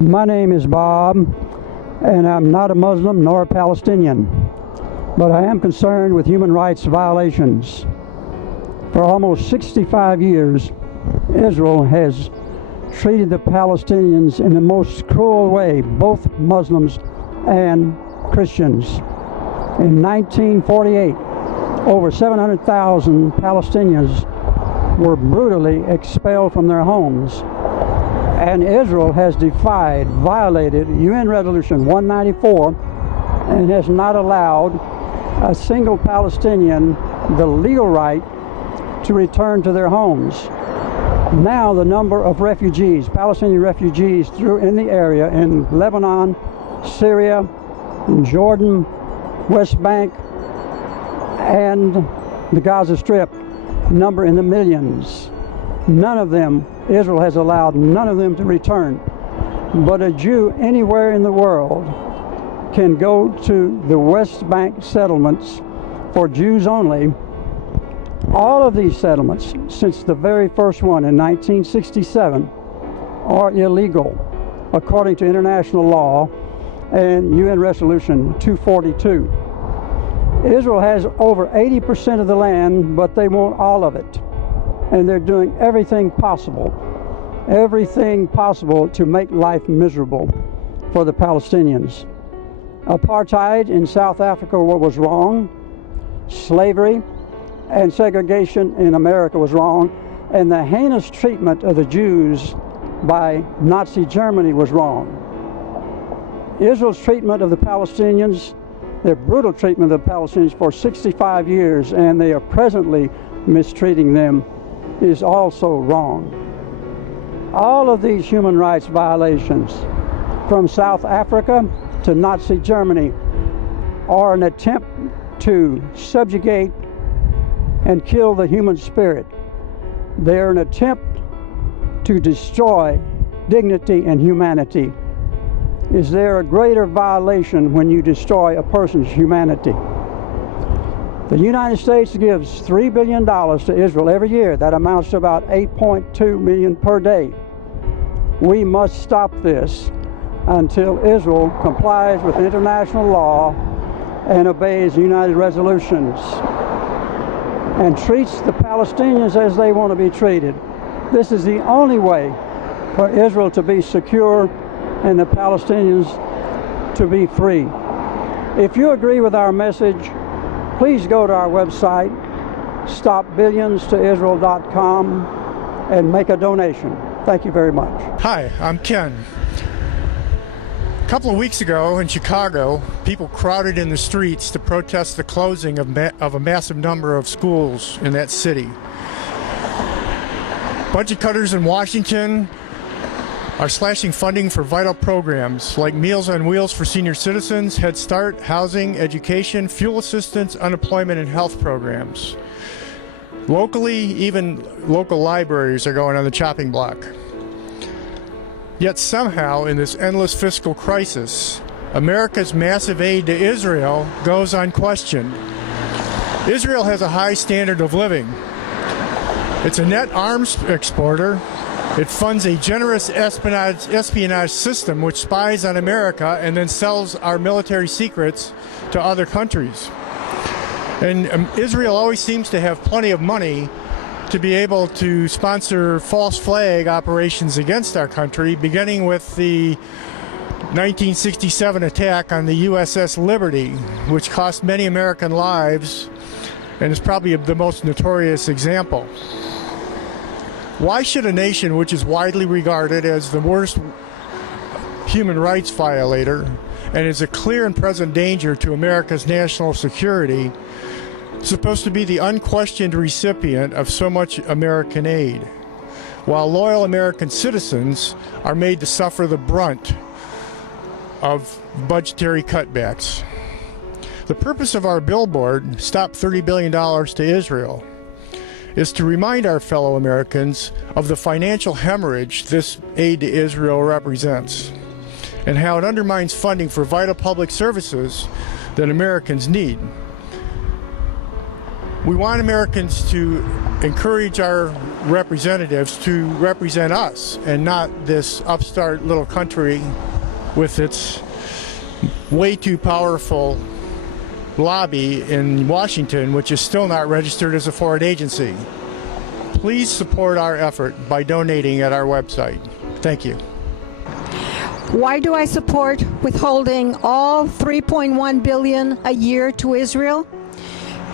My name is Bob, and I'm not a Muslim nor a Palestinian, but I am concerned with human rights violations. For almost 65 years, Israel has treated the Palestinians in the most cruel way, both Muslims and Christians. In 1948, over 700,000 Palestinians were brutally expelled from their homes. And Israel has violated UN Resolution 194 and has not allowed a single Palestinian the legal right to return to their homes. Now the number of refugees, Palestinian refugees in the area in Lebanon, Syria, Jordan, West Bank, and the Gaza Strip number in the millions. None of them, Israel has allowed none of them to return. But a Jew anywhere in the world can go to the West Bank settlements for Jews only. All of these settlements, since the very first one in 1967, are illegal according to international law and UN Resolution 242. Israel has over 80% of the land, but they want all of it. And they're doing everything possible to make life miserable for the Palestinians. Apartheid in South Africa was wrong. Slavery and segregation in America was wrong. And the heinous treatment of the Jews by Nazi Germany was wrong. Israel's treatment of the Palestinians, their brutal treatment of the Palestinians for 65 years, and they are presently mistreating them, is also wrong. All of these human rights violations, from South Africa to Nazi Germany, are an attempt to subjugate and kill the human spirit. They are an attempt to destroy dignity and humanity. Is there a greater violation when you destroy a person's humanity? The United States gives $3 billion to Israel every year. That amounts to about $8.2 million per day. We must stop this until Israel complies with international law and obeys United resolutions and treats the Palestinians as they want to be treated. This is the only way for Israel to be secure and the Palestinians to be free. If you agree with our message, please go to our website, stopbillionstoisrael.com, and make a donation. Thank you very much. Hi, I'm Ken. A couple of weeks ago in Chicago, people crowded in the streets to protest the closing of a massive number of schools in that city. Budget cutters in Washington are slashing funding for vital programs like Meals on Wheels for senior citizens, Head Start, housing, education, fuel assistance, unemployment, and health programs. Locally, even local libraries are going on the chopping block. Yet somehow, in this endless fiscal crisis, America's massive aid to Israel goes unquestioned. Israel has a high standard of living. It's a net arms exporter. It funds a generous espionage system which spies on America and then sells our military secrets to other countries. And Israel always seems to have plenty of money to be able to sponsor false flag operations against our country, beginning with the 1967 attack on the USS Liberty, which cost many American lives and is probably the most notorious example. Why should a nation which is widely regarded as the worst human rights violator and is a clear and present danger to America's national security supposed to be the unquestioned recipient of so much American aid, while loyal American citizens are made to suffer the brunt of budgetary cutbacks? The purpose of our billboard, Stop $30 Billion to Israel, is to remind our fellow Americans of the financial hemorrhage this aid to Israel represents and how it undermines funding for vital public services that Americans need. We want Americans to encourage our representatives to represent us and not this upstart little country with its way too powerful lobby in Washington, which is still not registered as a foreign agency. Please support our effort by donating at our website. Thank you. Why do I support withholding all $3.1 billion a year to Israel?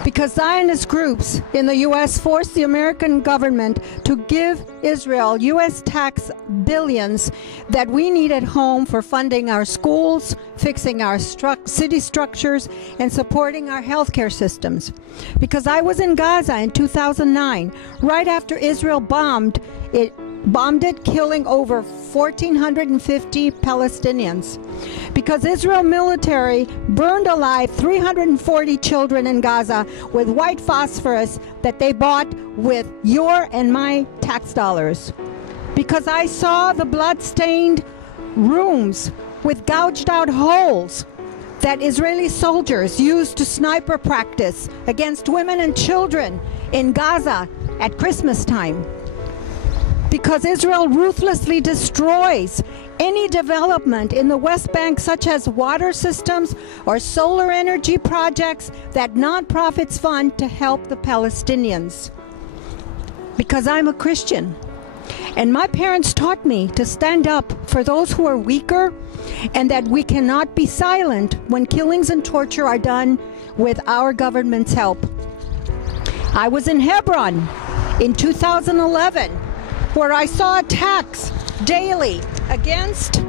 Because Zionist groups in the U.S. force the American government to give Israel U.S. tax billions that we need at home for funding our schools, fixing our city structures, and supporting our healthcare systems. Because I was in Gaza in 2009, right after Israel bombed it, killing over 1,450 Palestinians. Because Israel military burned alive 340 children in Gaza with white phosphorus that they bought with your and my tax dollars. Because I saw the blood-stained rooms with gouged out holes that Israeli soldiers used to sniper practice against women and children in Gaza at Christmas time. Because Israel ruthlessly destroys any development in the West Bank, such as water systems or solar energy projects that nonprofits fund to help the Palestinians. Because I'm a Christian, and my parents taught me to stand up for those who are weaker, and that we cannot be silent when killings and torture are done with our government's help. I was in Hebron in 2011, where I saw attacks daily against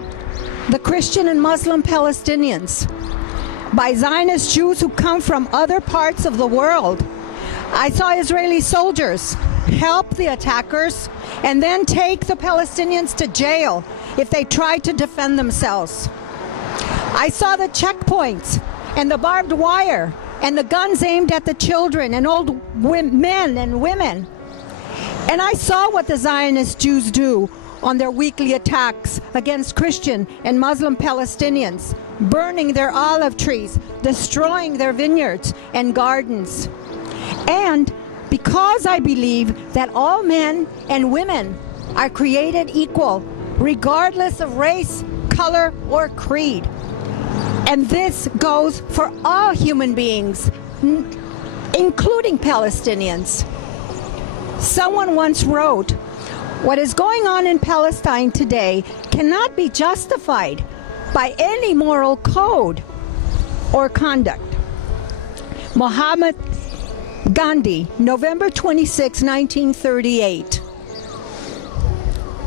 the Christian and Muslim Palestinians by Zionist Jews who come from other parts of the world. I saw Israeli soldiers help the attackers and then take the Palestinians to jail if they tried to defend themselves. I saw the checkpoints and the barbed wire and the guns aimed at the children and old men and women. And I saw what the Zionist Jews do on their weekly attacks against Christian and Muslim Palestinians, burning their olive trees, destroying their vineyards and gardens. And because I believe that all men and women are created equal, regardless of race, color, or creed. And this goes for all human beings, including Palestinians. Someone once wrote, "What is going on in Palestine today cannot be justified by any moral code or conduct." Muhammad Gandhi, November 26, 1938.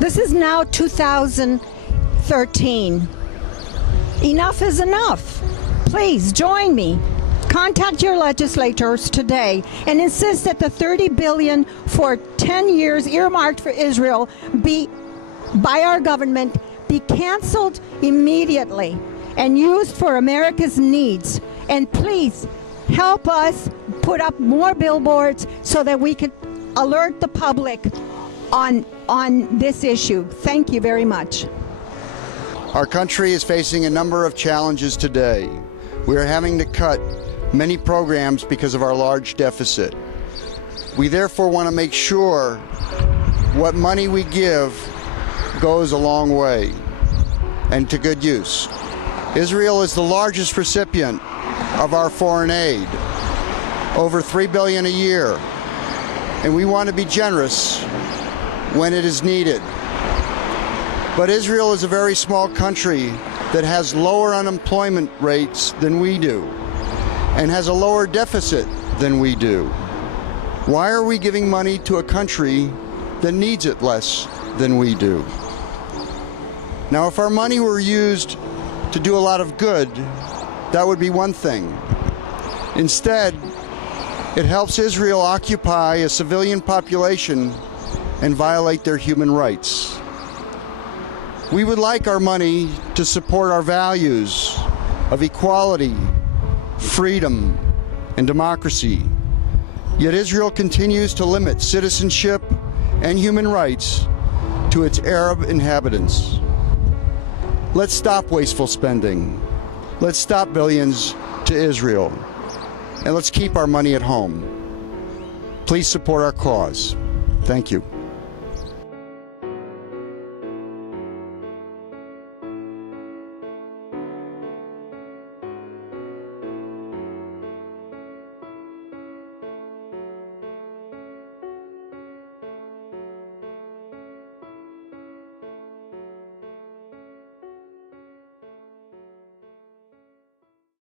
This is now 2013. Enough is enough. Please join me. Contact your legislators today and insist that the $30 billion for 10 years earmarked for Israel by our government be canceled immediately and used for America's needs. And please help us put up more billboards so that we can alert the public on this issue. Thank you very much. Our country is facing a number of challenges today. We are having to cut many programs because of our large deficit. We therefore want to make sure what money we give goes a long way and to good use. Israel is the largest recipient of our foreign aid, over $3 billion a year, and we want to be generous when it is needed. But Israel is a very small country that has lower unemployment rates than we do and has a lower deficit than we do. Why are we giving money to a country that needs it less than we do? Now, if our money were used to do a lot of good, that would be one thing. Instead, it helps Israel occupy a civilian population and violate their human rights. We would like our money to support our values of equality, freedom, and democracy. Yet Israel continues to limit citizenship and human rights to its Arab inhabitants. Let's stop wasteful spending. Let's stop billions to Israel. And let's keep our money at home. Please support our cause. Thank you.